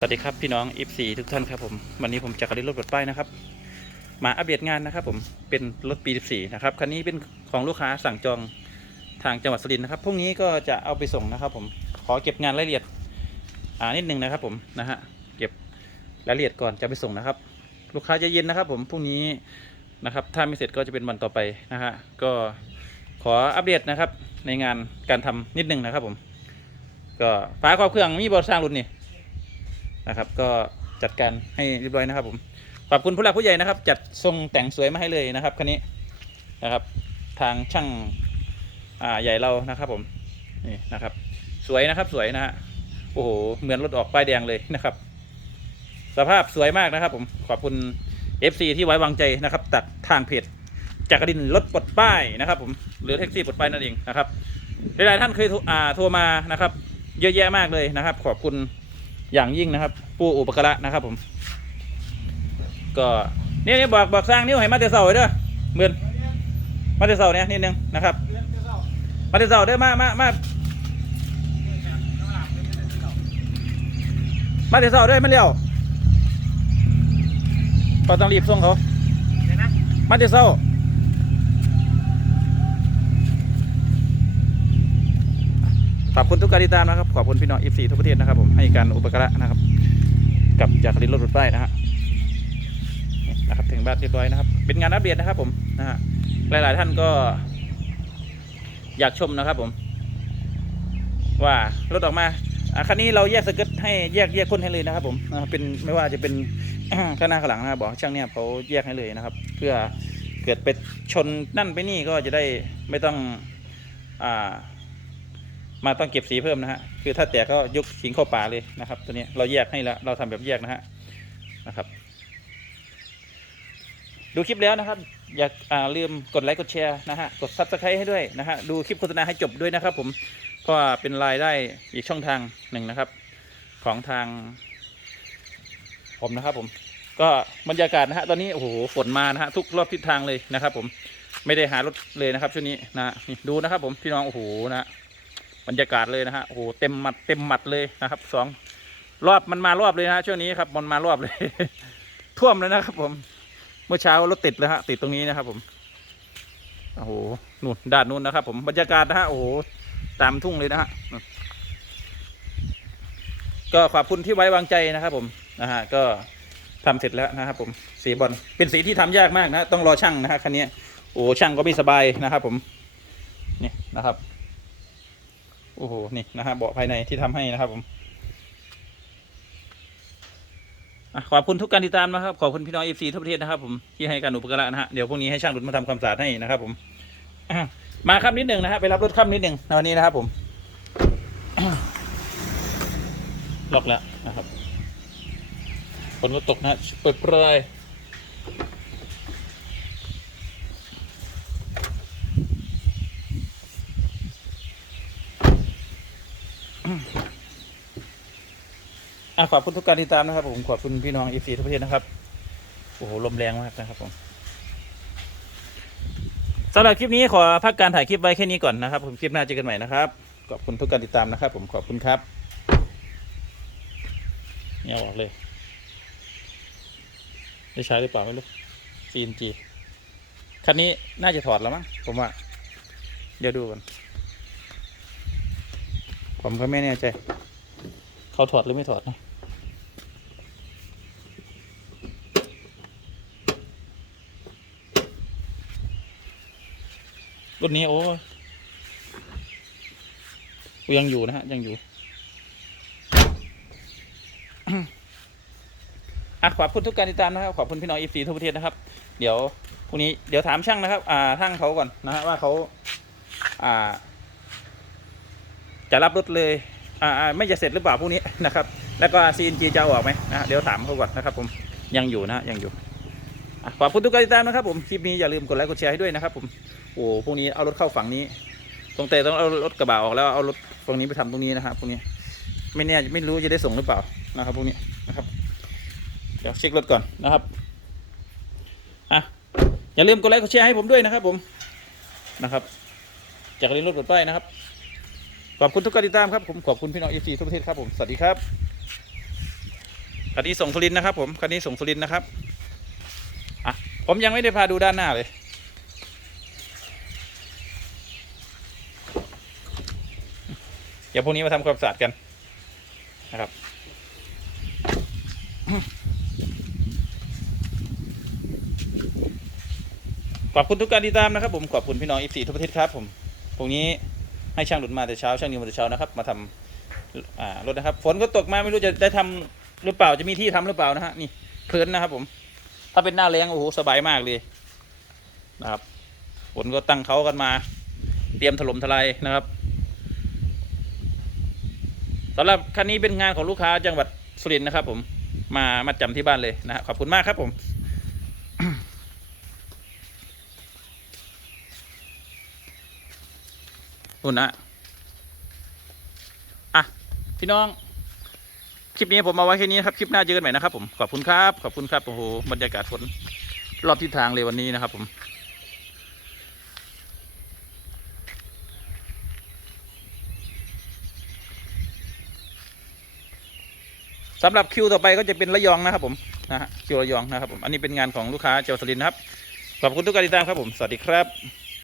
สวัสดีครับพี่น้อง F4 ทุกท่านครับผมวันนี้ผมจะขับรถปลดป้ายนะครับ มาอัปเดตงานนะครับ ผมเป็นรถปี 14 นะครับคันนี้เป็นของลูกค้าสั่งจองทางจังหวัดสุรินทร์นะครับพรุ่งนี้ก็จะเอาไปส่งนะครับ ผมขอเก็บงานรายละเอียดอ่านิดนึงนะครับ ผมนะฮะเก็บรายละเอียดก่อนจะไปส่งนะครับ ลูกค้าจะเย็นนะครับ ผมพรุ่งนี้นะครับ ถ้าไม่เสร็จก็จะเป็นวันต่อไปนะฮะก็ขออัปเดตนะครับ ในงานการทำนิดนึงนะครับ ผม ก็ฝาครอบเครื่องมีบอสร้างรุ่นนี่ นะครับ ก็จัดการให้เรียบร้อยนะครับผมขอบคุณผู้หลักผู้ใหญ่นะครับ จัดทรงแต่งสวยมาให้เลยนะครับคันนี้นะครับ ทางช่างอ่าใหญ่เรานะครับผมนี่นะครับ สวยนะครับสวยนะฮะโอ้โหเหมือนรถออกป้ายแดงเลยนะครับ สภาพสวยมากนะครับ ผมขอบคุณ FC ที่ไว้วางใจนะครับตัดทางเพจจักรินรถปลดป้ายนะครับ ผมหรือแท็กซี่ปลดป้ายนั่นเองนะครับหลายๆท่านเคยทรอ่าโทรมานะครับ เยอะแยะมากเลยนะครับ ขอบคุณ อย่างยิ่งนะครับ ผู้อุปการะนะครับผม ก็นี่นี่บอกบอกสร้างนิ้วให้มาเตเสาเด้อเหมือนมาเตเสาเนี่ยนิดนึงนะครับ มาเตเสาเด้อมามามามาเตเสาเด้อมาเร็วก็ต้องรีบส่งเขามาเตเสา ขอบคุณทุกการติดตามนะครับ ขอบคุณพี่น้องอีฟีทุกประเทศนะครับผมให้การอุปการะนะครับ กับจากลินรถรถป้ายนะฮะนะครับถึงบ้านเรียบร้อยนะครับ เป็นงานอัปเดตนะครับผมนะฮะหลาย ๆ ท่านก็ อยากชมนะครับผม ว่ารถออกมาอคันนี้เราแยกสเกิร์ตให้แยกแยกพ่นให้เลยนะครับ ผมเป็นไม่ว่าจะเป็นข้างหน้าข้างหลังนะครับบอกช่างเนี่ยเขาแยกให้เลยนะครับ เพื่อเกิดไปชนนั่นไปนี่ก็จะได้ไม่ต้องอ่า มาต้องเก็บสีเพิ่มนะฮะคือถ้าแตกก็ยกทิ้งเข้าป่าเลยนะครับ ตัวนี้เราแยกให้แล้วเราทำแบบแยกนะฮะนะครับ ดูคลิปแล้วนะครับ อย่าอ่าลืมกดไลค์กดแชร์นะฮะกดซับสไครต์ให้ด้วยนะฮะดูคลิปโฆษณาให้จบด้วยนะครับ ผมเพราะเป็นรายได้อีกช่องทางหนึ่งนะครับ ของทาง ผมนะครับ ผม ก็บรรยากาศนะฮะตอนนี้โอ้โหฝนมานะฮะทุกรอบทิศทางเลยนะครับ ผมไม่ได้หารถเลยนะครับช่วงนี้นะดูนะครับ ผมพี่น้องโอ้โหนะ บรรยากาศเลยนะฮะโอ้โหเต็มหมัดเต็มหมัดเลยนะครับสองรอบมันมารอบเลยนะฮะช่วงนี้ครับมันมารอบเลย ท่วมเลยนะครับ ผมเมื่อเช้ารถติดเลยฮะติดตรงนี้นะครับ ผมโอ้โหนู่นด้านนู้นนะครับ ผมบรรยากาศนะฮะโอ้โหตามทุ่งเลยนะฮะก็ขอบคุณที่ไว้วางใจนะครับ ผมนะฮะก็ทำเสร็จแล้วนะครับ ผมสีบอลเป็นสีที่ทำยากมากนะต้องรอช่างนะฮะคันนี้โอ้ช่างก็ไม่สบายนะครับ ผมนี่นะครับ โอ้โห นี่นะฮะเบาะภายในที่ทำให้นะครับผมอะขอบคุณทุกการติดตามนะครับ ขอบคุณพี่น้องเอฟซีทั่วประเทศนะครับผมที่ให้การอุปการะนะฮะเดี๋ยวพรุ่งนี้ให้ช่างดุลมาทำความสะอาดให้นะครับผมมาครับนิดหนึ่งนะฮะไปรับรถค่ำนิดหนึ่งในวันนี้นะครับผมล็อกแล้วนะครับฝนก็ตกนะฮะเปิดเปรย อะขอบคุณทุกการติดตามนะครับ ผมขอบคุณพี่น้องเอฟซีทั่วประเทศนะครับโอ้โหลมแรงมากนะครับผมสำหรับคลิปนี้ขอพักการถ่ายคลิปไว้แค่นี้ก่อนนะครับ ผมคลิปหน้าเจอกันใหม่นะครับ ขอบคุณทุกการติดตามนะครับ ผมขอบคุณครับเนี่ยออกเลยได้ใช้หรือเปล่าไม่รู้ CNG คันนี้น่าจะถอดแล้วมั้งผมว่า เดี๋ยวดูก่อน ผมก็ไม่แน่ใจ เขาถอดหรือไม่ถอดนะรุ่นนี้โอ้ยยังอยู่นะฮะ ยังอยู่อะขอบคุณทุกการติดตามนะครับ ขอบคุณพี่น้องอีฟีทั่วประเทศนะครับ เดี๋ยวพรุ่งนี้เดี๋ยวถามช่างนะครับ อ่าช่างเขาก่อนนะฮะว่าเขาอ่า จะรับรถเลยอ่าไม่จะเสร็จหรือเปล่าพรุ่งนี้นะครับ แล้วก็ CNG จะอออกไหมนะเดี๋ยวถามเขาก่อนนะครับผมยังอยู่นะยังอยู่ขอบคุณทุกการติดตามนะครับผมคลิปนี้อย่าลืมกดไลค์กดแชร์ให้ด้วยนะครับผมโอ้พรุ่งนี้เอารถเข้าฝั่งนี้ ตรงเตต้องเอารถกระบะออกแล้วเอารถตรงนี้ไปทำตรงนี้นะครับพรุ่งนี้ไม่แน่ไม่รู้จะได้ส่งหรือเปล่านะครับพรุ่งนี้นะครับเดี๋ยวเช็ครถก่อนนะครับอะอย่าลืมกดไลค์กดแชร์ให้ผมด้วยนะครับผมนะครับจากเรียนรถปลดป้ายนะครับ ขอบคุณทุกการติดตามครับผมขอบคุณพี่น้องเอฟซีทุกประเทศครับผมสวัสดีครับคันนี้ส่งสุรินนะครับ ผมคันนี้ส่งสุรินนะครับอะผมยังไม่ได้พาดูด้านหน้าเลยเดี๋ยวพรุ่งนี้มาทำความสะอาดกันนะครับขอบคุณทุกการติดตามนะครับผมขอบคุณพี่น้องอีสี่ทุกประเทศครับผมพรุ่งนี้ ให้ช่างหลุดมาแต่เช้าช่างนิวมาแต่เช้านะครับ มาทำรถนะครับ ฝนก็ตกมาไม่รู้จะได้ทำหรือเปล่าจะมีที่ทำหรือเปล่านะฮะนี่เพลินนะครับ ผม ถ้าเป็นหน้าแรงโอ้โหสบายมากเลยนะครับฝนก็ตั้งเขากันมา เตรียมถล่มทลายนะครับสำหรับคันนี้เป็นงานของลูกค้าจังหวัดสุรินทร์นะครับ ผมมามาจำที่บ้านเลยนะฮะขอบคุณมากครับผม นู่นนะอะ พี่น้อง คลิปนี้ผมเอาไว้แค่นี้นะครับ คลิปหน้าเจอกันใหม่นะครับผม ขอบคุณครับ ขอบคุณครับ โอ้โห บรรยากาศฝนรอบทิศทางเลยวันนี้นะครับผมสำหรับคิวต่อไปก็จะเป็นระยองนะครับผมนะฮะคิวระยองนะครับผม อันนี้เป็นงานของลูกค้าเจ้าสลินครับ ขอบคุณทุกการติดตามครับผม สวัสดีครับ